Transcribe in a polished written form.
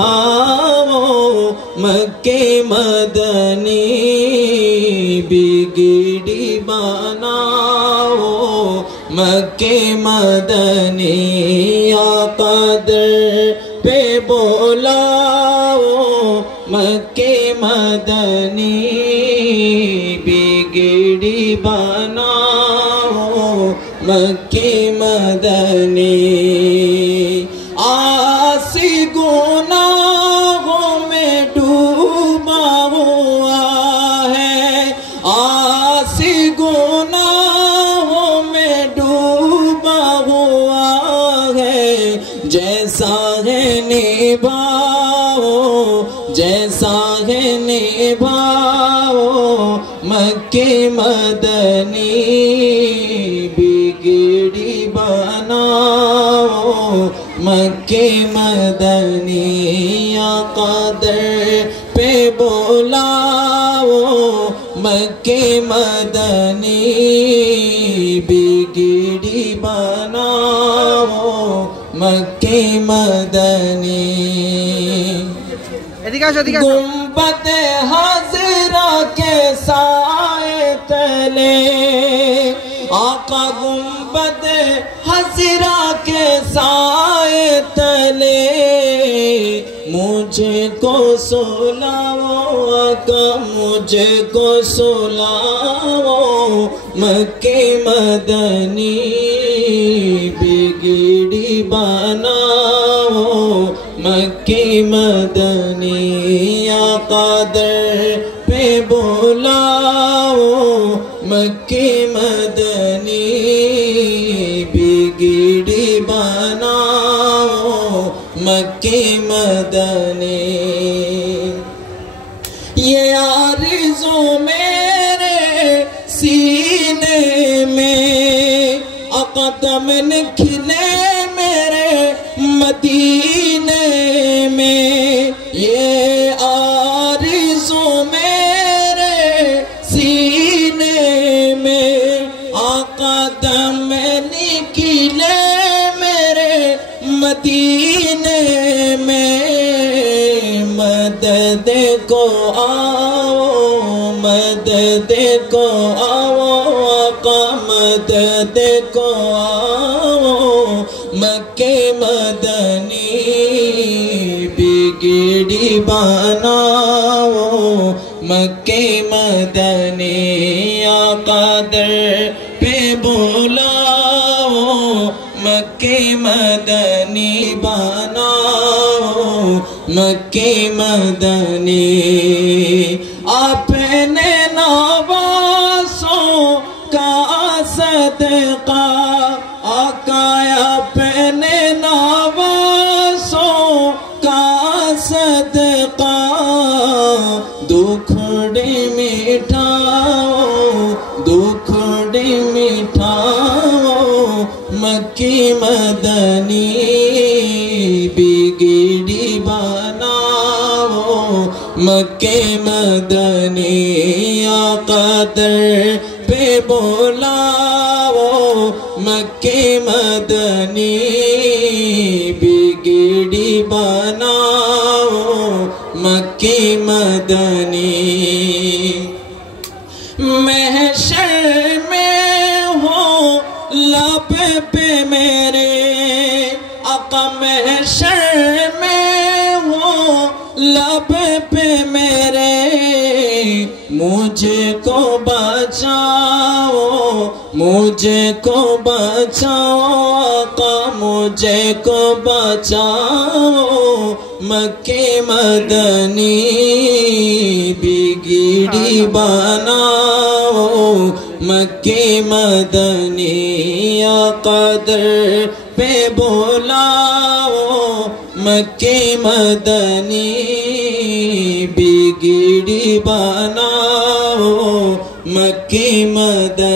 ہاں مکے مدنی بگڑی بناؤ مکے مدنی آقا در پہ بولاؤ مکے مدنی بگڑی بناؤ مکے مدنی آسی گناہوں میں ڈوبا ہوا ہے آسی گناہوں میں ڈوبا ہوا ہے جیسا ہے نبھاؤ جیسا ہے نبھاؤ مکے مدنی بگڑی بناؤ مکے مدنی آقا در پہ بولاؤ مکے مدنی بگڑی بناؤ مکے مدنی گنبد حضرا کے سائے تلے آقا گنبد حضرا کے سائے تلے مجھے کو سلاؤ آقا مجھے کو سلاؤ مکے مدنی بگڑی بناؤ مکے مدنی آقا در پہ بولاؤ مکے مدنی بگڑی بناؤ مکے مدنی یہ آرزو میرے سینے میں آقا دمن کھلے میرے مدینے میں یہ آرزو میرے سینے میں آقا دمن کھلے میرے مدینے میں مدد کو آؤ مدد کو آؤ آقا مدد کو آؤ مکے مدنی بگڑی بناؤ مکے مدنی آقا در پہ بولاؤ مکے مدنی بناؤ مکے مدنی اپنے نوازوں کا صدقہ آقا اپنے نوازوں کا صدقہ دکھڑے مٹھاؤ دکھڑے مٹھاؤ مکے مدنی بگڑی بناؤ مکے مدنی آقا در پہ بولاؤ مکے مدنی بگڑی بناؤ مکے مدنی محشر میں ہو لب پہ میرے آقا محشر میں ہو لب پہ میرے مجھے کو بچاؤ مجھے کو بچاؤ آقا مجھے کو بچاؤ مکے مدنی بگڑی بناؤ مکے مدنی آقا در پہ بولاؤ مکے مدنی بگڑی بناؤ مکے مدنی